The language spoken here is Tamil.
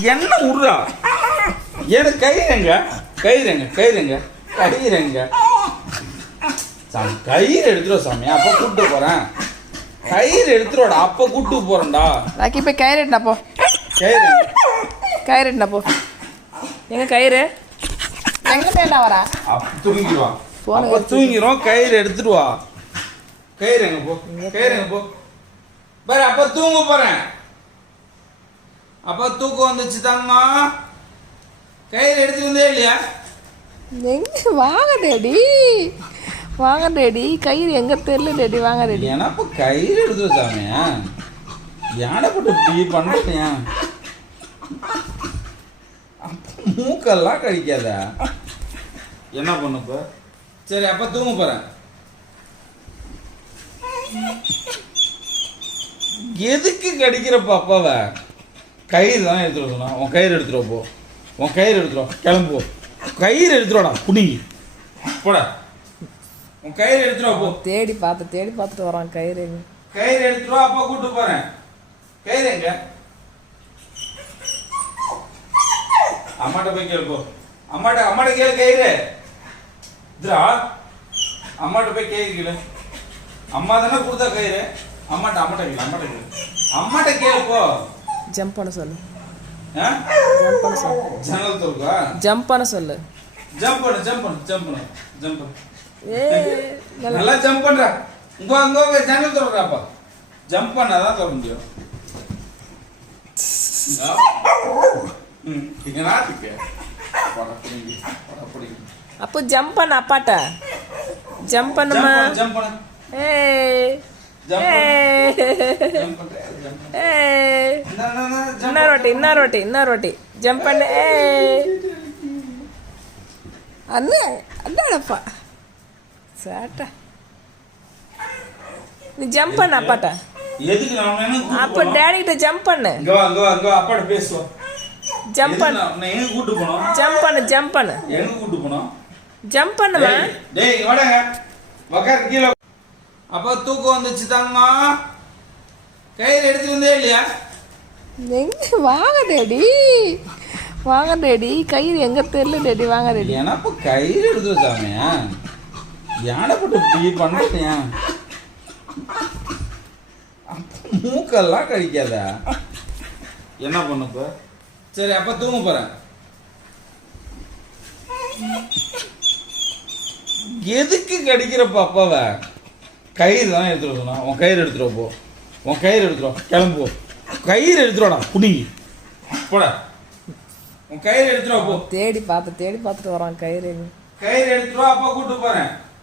என்ன உடுறா? எனக்கு கயிறுங்க சாமி, கயிறு எடுத்துருவா சாமி. அப்போ கூப்பிட்டு போறேன். கயிறு எடுத்துருவாடா, அப்போ கூப்பிட்டு போறேன்டா. ராக்கி போய் கயிறு எடுனா போ. கயிறு எடுனா போ. எங்க கயிறு எங்க போயிடா வரா? அப்போ தூங்கிடுவான். அப்போ தூங்கிடும். கயிறு எடுத்துட்டு வா. கயிறு எங்க போ. பாரு, அப்போ தூங்க போறேன். அப்போ தூக்கம் வந்துச்சு தாங்கம்மா. கயிறு எடுத்துட்டு வந்தே இல்லையா? எங்க வாங்க டேடி கயிறு எங்க தெரியல டேடி. வாங்க டேடி. ஏன்னா இப்போ கயிறு எடுத்து சாமியா யானை போட்டு இப்படி பண்ணுறியா? அப்போ மூக்கெல்லாம் கழிக்காத. என்ன பண்ணுப்ப? சரி, அப்போ தூங்க போறேன். எதுக்கு கடிக்கிறப்ப அப்பாவ? கயிறு தான் எடுத்துட்டு சொன்னா. உன் கயிறு எடுத்துட்டு போ. கிளம்பு. கயிறு எடுத்துருவாடா குடிங்கி போட. உன் கயிறு எடுத்துருவா போ. தேடி பார்த்துட்டு வரான். கயிறு எடுத்துருவா. அப்பா கூட்டு போறேன். கயிறு எங்க? அம்மாட்ட போய் கேள்ப்போ. அம்மாட்ட கேளு. கயிறு இதுரா. அம்மாட்ட போய் கேளு. அம்மா தானே கொடுத்தா கயிறு. அம்மாட்ட கேள்ப்போ. ஜம்ப் பண்ண சொல்லு. ஜன்னல் தோல்கா. ஜம்ப் பண்ண சொல்லு. ஜம்ப் பண்ணு. நல்லா ஜம்ப் பண்றா. உங்க ஜன்னல் தோல்காப்பா. ஜம்ப் பண்ணாதான் தோற முடியும். அப்போ ஜம்ப் பண்ண அப்பாட்ட. ஜம்ப் பண்ணுமா. இன்னொரு வாட்டி ஜம்ப் பண்ணு. அண்ணாடப்பா சேட்டா. நீ ஜம்ப் பண்ண அப்பாட்ட. அப்ப டேடி கிட்ட ஜம்ப் பண்ணு. அப்பாட்ட பேசுவா. ஜம்ப் பண்ணு. எங்க கூட்டு போனோம்? ஜம்ப் பண்ணு. எங்க கூட்டு போனோம்? ஜம்ப் பண்ணுமா. டேய் வாடங்க. உட்கார் கீழே. அப்போ தூக்கம் வந்துச்சு தாங்கம்மா. கயிறு எடுத்துட்டு வந்தே இல்லையா? எங்க வாங்க டேடி கயிறு எங்க தெரியல டேடி. வாங்க டேடி. ஏன்னா இப்போ கயிறு எடுத்து சாமியா யானை போட்டு இப்படி பண்ணிட்டியா? மூக்கெல்லாம் கழிக்காத. என்ன பண்ணுப்ப? சரி, அப்போ தூங்க போறேன். எதுக்கு கடிக்கிறப்ப அப்பாவ? கயிறு தான் எடுத்துட்டு சொன்னா. உன் கயிறு எடுத்துட்டு போ. கிளம்பு. கயிறு எடுத்துருவாடா குடிங்கி போட. உன் கயிறு எடுத்துருவா போ. தேடி பார்த்துட்டு வரான். கயிறு எடுத்துருவா. அப்பா கூட்டு போறேன்.